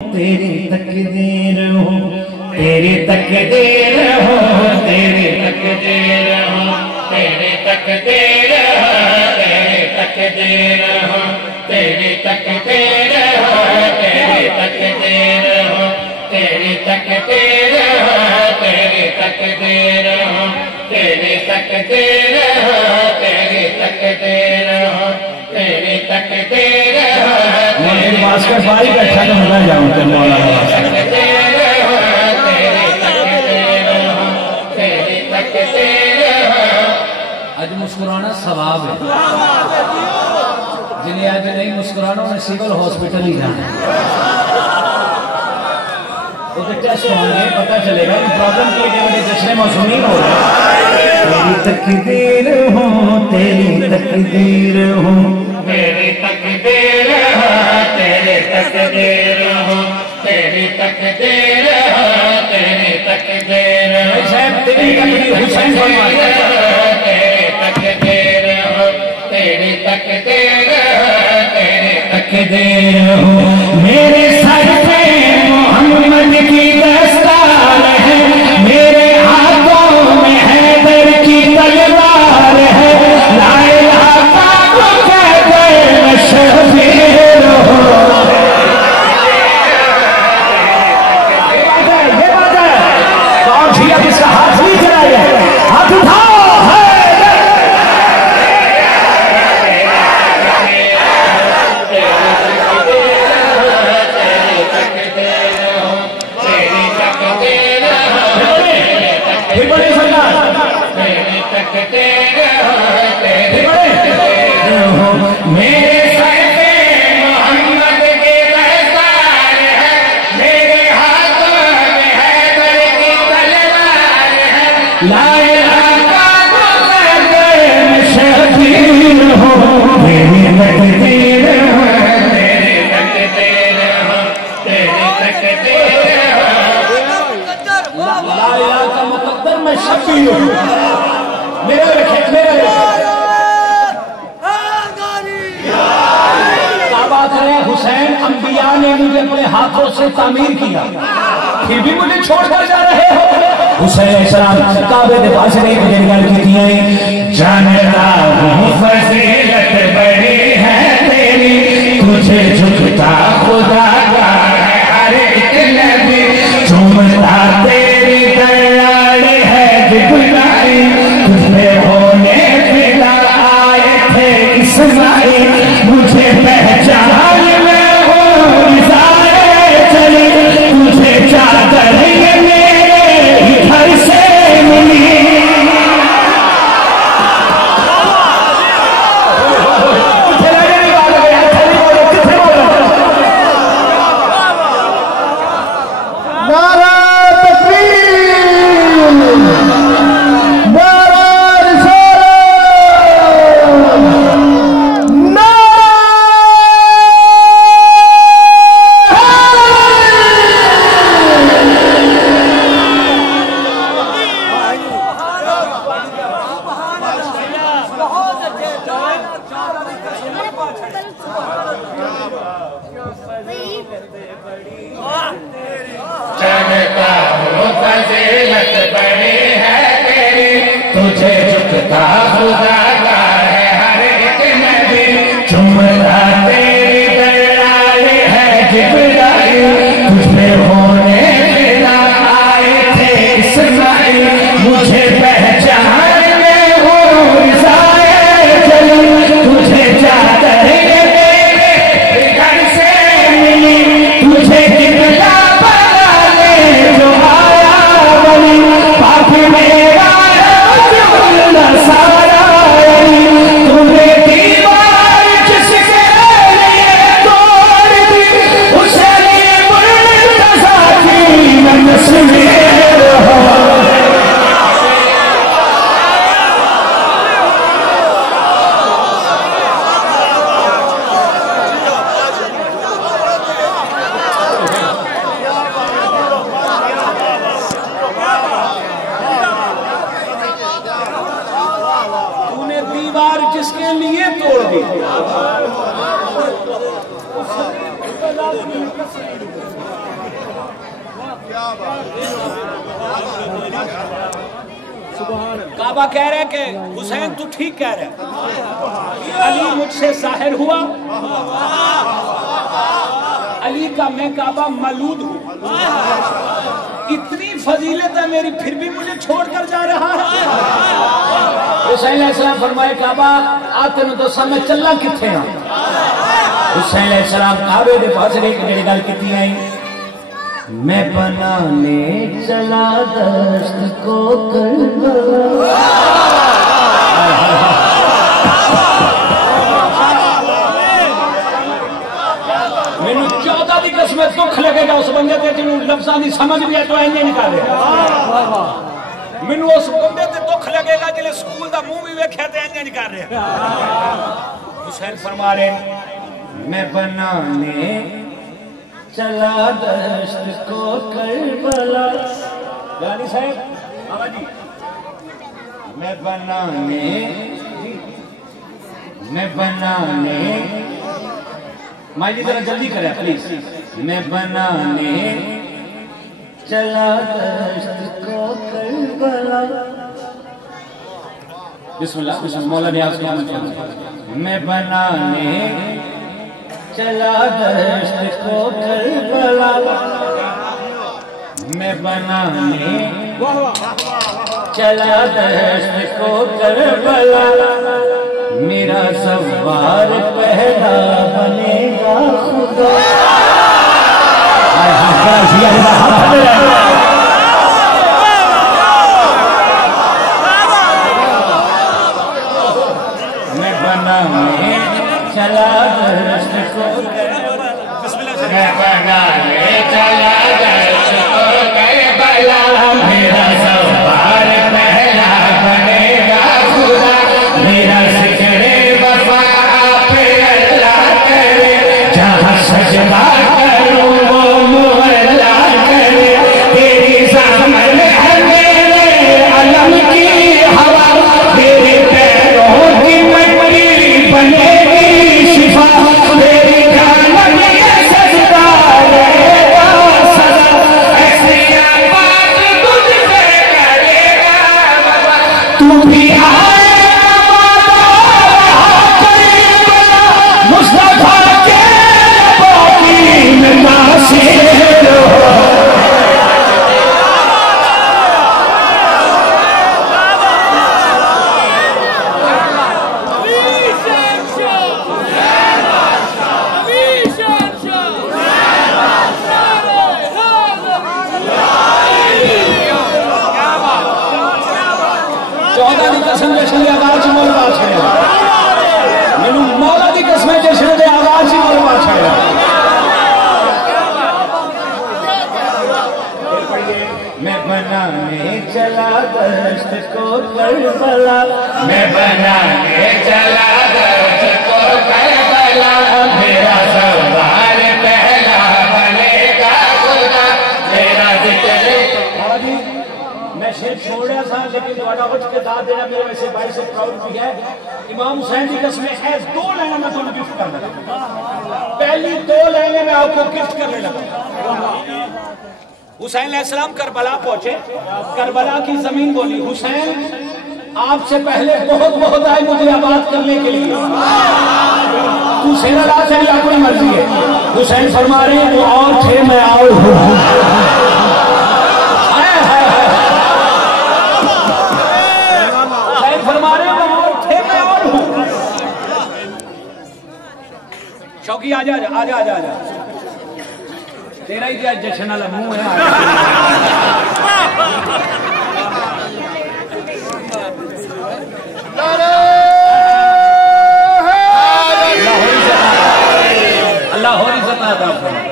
तेरी तकदीर हो, तेरी तकदीर हो, तेरी तकदीर हो, तेरी तकदीर हो, तेरी तकदीर हो, तेरी तकदीर हो, तेरी तकदीर हो, तेरी तकदीर हो, तेरी तकदीर हो, तेरी तकदीर हो, तेरी तकदीर हो, तेरी तकदीर हो। मेरे पास का सारी बैठा तो मैं जाऊँ तो मौलाना अज मुस्कुराना सवाब है, जिन्हें अज नहीं मुस्कुराना उन्हें सिविल हॉस्पिटल ही जाना। तो टेस्ट होंगे, पता चलेगा कि प्रॉब्लम की वजह जश्न मासूमी हो रहा है। तेरी तकदीर हो, तेरी तकदीर हो, तेरी तकदीर हो, तेरी तकदीर हो, तेरी तकदीर हो, तेरी तकदीर हो। साहब तेरी तकदीर हुसैन फरमाते हैं, तेरी तकदीर हो, तेरी तकदीर हो, तेरी तकदीर हो। मेरे सर पे मोहम्मद की दस्तार है, मेरे हाथों में हैदर की तलवार है। ला इलाहा का तो कहते मैं शबीर हो। ये बात है। कौन सी अब इसका हाथ नहीं चलाया, हाथ उठाओ। मेरे सर पे मोहम्मद के दस्तार है, मेरे हाथों में हैदर की तलवार है। ला इलाहा का तो कहते मैं शबीर हो। तेरी तकदीर हो, तेरी तकदीर हो, तेरी तकदीर हो। ला इलाहा का मुकद्दर मैं शबीर हूँ। मेरा रखे, मेरा रखे। हुसैन अंबिया ने मुझे अपने हाथों से तामीर किया, फिर भी मुझे छोड़कर जा रहे हो। हुसैन सलाम काबे के पास नहीं मुझे गल की जानता हूँ फजीलत बड़ी है तेरी, तुझे झुकता खुदा का है हर एक नबी, झूमता तेरी दलाल है जिब्राइल, तुझे होने फिदा आए थे इस्माइल, मुझे पहचान चादर ये मेरे घर से मिली। नारा तकबीर, नारा रिसालत, जानता हूँ फजीलत बड़ी है तेरी, तुझे झुकता खुदा का है हर एक नबी, झूमता तेरी दलाल है जिब्राइल, तुझे होने फिदा आए थे इस्माइल, मुझे पहचान में हो रिसाए चली, तुझे चादर ये मेरे घर से मिली, तुझे किबला जो आया बनी पाप मेरा सारा, तुम्हें दीवार जिसके लिए तोड़ दी, उसे लिए मुर्तज़ा की नस्में हो। दीवार जिसके लिए तोड़ दी, काबा कह रहे कि हुसैन तू ठीक कह रहे, अली मुझसे जाहिर हुआ, अली का मैं काबा मलूद हूँ, इतनी फजीलत है मेरी फिर भी मुझे छोड़कर जा रहा है। हुसैन अलैहिस्सलाम फरमाए काबा आ तेन तो समय चला किथे आ। हुसैन अलैहिस्सलाम काबे दे पास एक जेड़ी गल कीती आई, मैं बनाने चला दस्त को करबला। मैनू 14 की कसम दुख लगेगा उस बंदे ते जिन्होंने लफ्ज़ां की समझ भी है तो इंज निकाले। मैनू उस बंदे ते दुख लगेगा जिन्हें स्कूल का मुंह भी वेख्या तो इंज निकाल रहे। हुसैन फरमा रहे मैं बनाने चला दस्त को करबला। गानी साहब बाबा जी मैं बनाने माई जी जरा जल्दी करें प्लीज। मैं बनाने चला दस्त को करबला। बिस्मिल्लाह बिस्मिल्लाह मौला नियाज़ को मैं बनाने चला दस्त को करबला। मैं बनाने चला दस्त को करबला। मेरा सवार पहला बनेगा खुदा। मैं बनाने चला दस्त को मैं बनाने चला दस्त को करबला। मेरा सवार पहला बनेगा खुदा। मेरा जिक्रे वफा पे अल्लाह करे, जहाँ सजदा करूँ वो मुअल्ला करे। तेरी ज़हमत है मेरे अलम की हवा, तेरे पैरों की मट्टी बनेगी शिफा। तेरी जान में सजदा रहेगा सदा, ऐसी बात तुझसे करेगा तू भी मुस्तफा के बाकी में नासिर हो। चौदह की कसम जश्न की आवाज मोल बात है, मैनू मौला की कसम जश्न की आवाज ही मोल बात है। मैं बनाने चला दस्त को करबला। मैं बनाने चला दस्त को करबला। मेरा सवार पहला बनेगा खुदा। मेरा जिक्र मैं शेर छोड़ा था लेकिन थोड़ा उठ के दाद देना मेरे वैसे भाई से प्राउड भी है। इमाम हुसैन की कसमें है 2 लाइनें मैं तुम्हें गिफ्ट करने लगा। पहली 2 लाइनें मैं आपको गिफ्ट करने लगा। हुसैन अलैहिस्सलाम करबला पहुंचे, करबला की जमीन बोली हुसैन आपसे पहले बहुत बहुत आए मुझे आबाद करने के लिए, तू सेना ला चली अपनी मर्जी है। हुसैन फरमा रहे वो और थे मैं और हूँ। शौकी आजा आजा आजा आजा आजा, तेरा ही क्या जश्न वाला मुंह है। अल्लाह हो इज्जत अता फरमाए।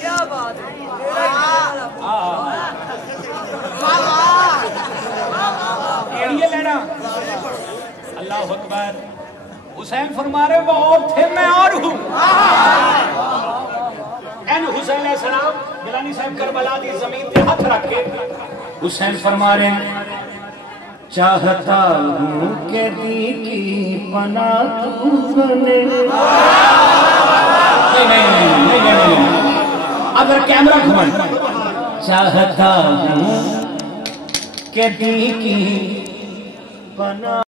क्या बात है लेना। अल्लाह अकबर। हुसैन फरमा रहे वो और थे मैं और हूं। हुसैन अलैहिस्सलाम गिलानी साहब करबला की जमीन पे हाथ रख के हुसैन फरमा रहे चाहता हूं के दी की पना तू बने। नहीं नहीं नहीं नहीं नहीं अगर कैमरा घुमान, चाहता हूँ कि दी की बना